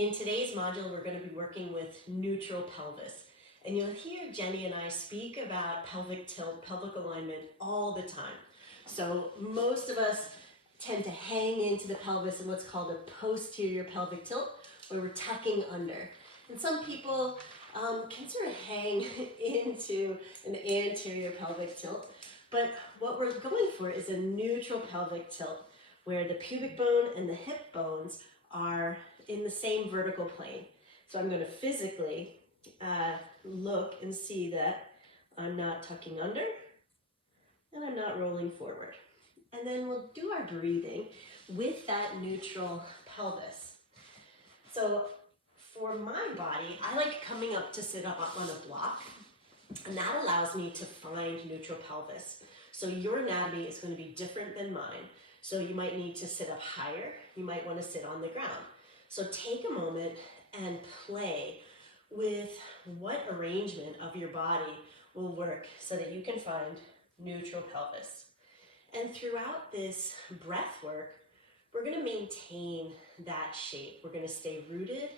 In today's module, we're going to be working with neutral pelvis. And you'll hear Jenny and I speak about pelvic tilt, pelvic alignment all the time. So most of us tend to hang into the pelvis in what's called a posterior pelvic tilt, where we're tucking under. And some people can sort of hang into an anterior pelvic tilt. But what we're going for is a neutral pelvic tilt, where the pubic bone and the hip bones are in the same vertical plane. So I'm going to physically look and see that I'm not tucking under and I'm not rolling forward. And then we'll do our breathing with that neutral pelvis. So for my body, I like coming up to sit up on a block, and that allows me to find neutral pelvis. So your anatomy is going to be different than mine. So you might need to sit up higher. You might want to sit on the ground. So take a moment and play with what arrangement of your body will work so that you can find neutral pelvis. And throughout this breath work, we're going to maintain that shape. We're going to stay rooted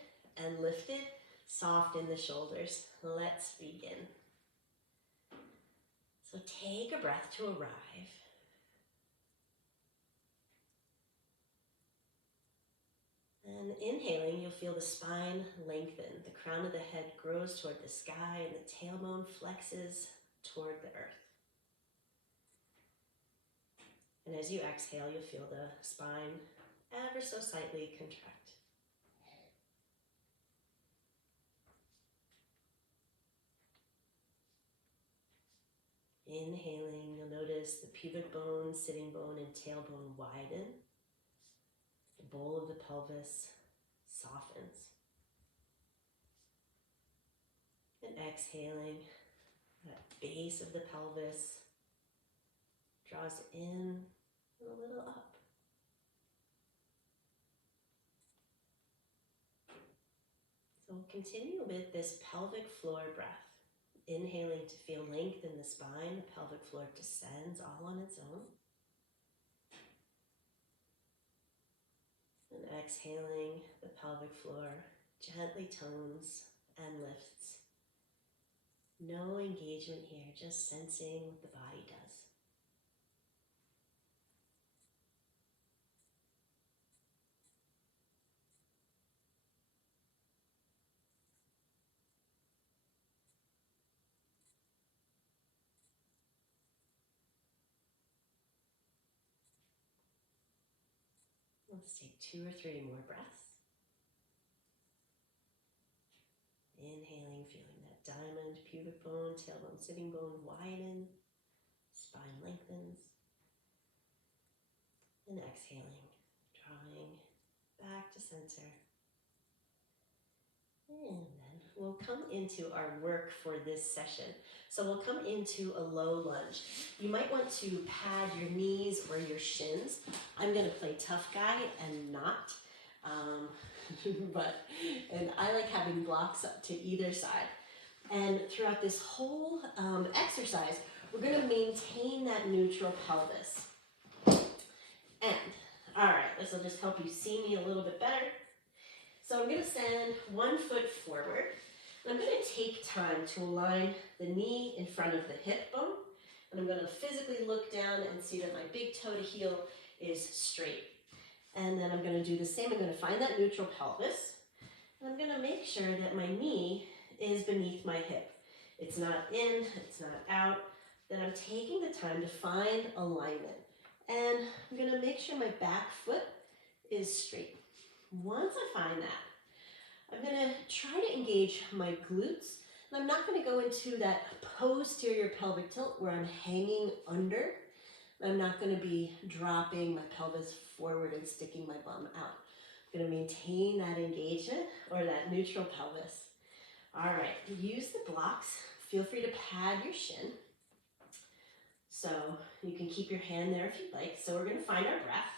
and lifted, soft in the shoulders. Let's begin. So take a breath to arrive. And inhaling, you'll feel the spine lengthen. The crown of the head grows toward the sky and the tailbone flexes toward the earth. And as you exhale, you'll feel the spine ever so slightly contract. Inhaling, you'll notice the pubic bone, sitting bone, and tailbone widen. The bowl of the pelvis softens. And exhaling, that base of the pelvis draws in and a little up. So we'll continue with this pelvic floor breath. Inhaling to feel length in the spine, the pelvic floor descends all on its own. And exhaling, the pelvic floor gently tones and lifts. No engagement here, just sensing what the body does. Let's take 2 or 3 more breaths. Inhaling, feeling that diamond, pubic bone, tailbone, sitting bone widen, spine lengthens. And exhaling, drawing back to center. And then we'll come into our work for this session. So we'll come into a low lunge. You might want to pad your knees or your shins. I'm going to play tough guy and not. And I like having blocks up to either side. And throughout this whole exercise, we're going to maintain that neutral pelvis. And, all right, this will just help you see me a little bit better. So I'm going to stand 1 foot forward. And I'm going to take time to align the knee in front of the hip bone. And I'm going to physically look down and see that my big toe to heel is straight. And then I'm going to do the same. I'm going to find that neutral pelvis. And I'm going to make sure that my knee is beneath my hip. It's not in, it's not out. That I'm taking the time to find alignment. And I'm going to make sure my back foot is straight. Once I find that, I'm going to try to engage my glutes. And I'm not going to go into that posterior pelvic tilt where I'm hanging under. I'm not going to be dropping my pelvis forward and sticking my bum out. I'm going to maintain that engagement or that neutral pelvis. All right, use the blocks. Feel free to pad your shin. So you can keep your hand there if you'd like. So we're going to find our breath.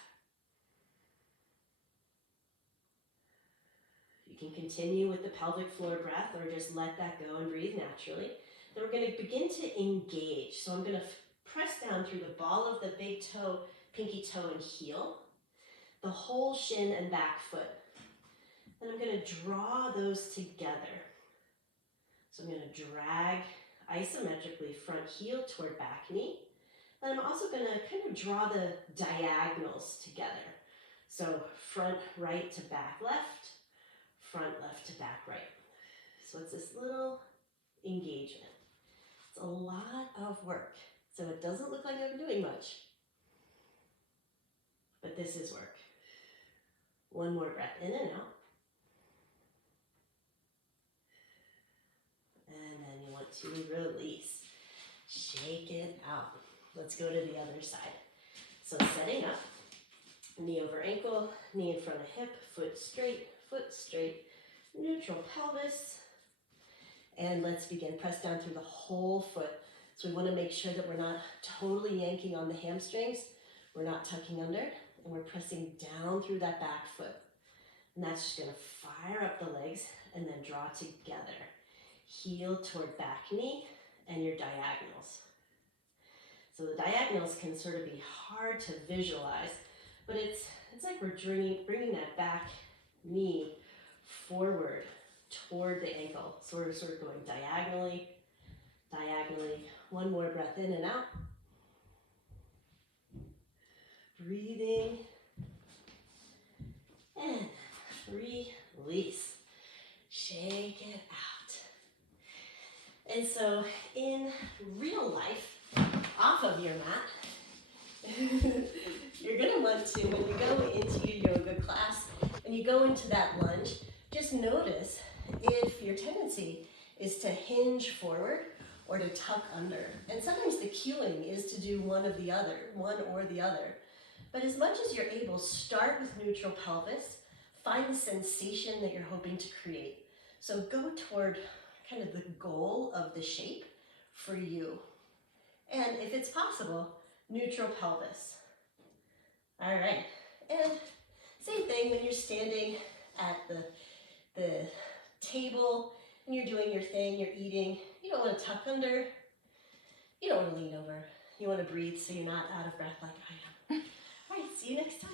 You can continue with the pelvic floor breath or just let that go and breathe naturally. Then we're going to begin to engage. So I'm going to press down through the ball of the big toe, pinky toe, and heel, the whole shin and back foot. And I'm going to draw those together. So I'm going to drag isometrically front heel toward back knee. And I'm also going to kind of draw the diagonals together. So front right to back left, front left to back right. So it's this little engagement. It's a lot of work. So it doesn't look like I'm doing much, but this is work. One more breath in and out. And then you want to release. Shake it out. Let's go to the other side. So setting up, knee over ankle, knee in front of hip, foot straight, neutral pelvis. And let's begin. Press down through the whole foot. So we want to make sure that we're not totally yanking on the hamstrings. We're not tucking under, and we're pressing down through that back foot. And that's just going to fire up the legs and then draw together. Heel toward back knee and your diagonals. So the diagonals can sort of be hard to visualize, but it's like we're bringing that back knee forward toward the ankle. So we're sort of going diagonally. One more breath in and out. Breathing. And release. Shake it out. And so in real life, off of your mat, you're going to want to, when you go into your yoga class and you go into that lunge, just notice if your tendency is to hinge forward or to tuck under. And sometimes the cueing is to do one or the other. But as much as you're able, start with neutral pelvis, find the sensation that you're hoping to create. So go toward kind of the goal of the shape for you. And if it's possible, neutral pelvis. All right, and same thing when you're standing at the table and you're doing your thing, you're eating. You don't want to tuck under. You don't want to lean over. You want to breathe so you're not out of breath like I am. All right, see you next time.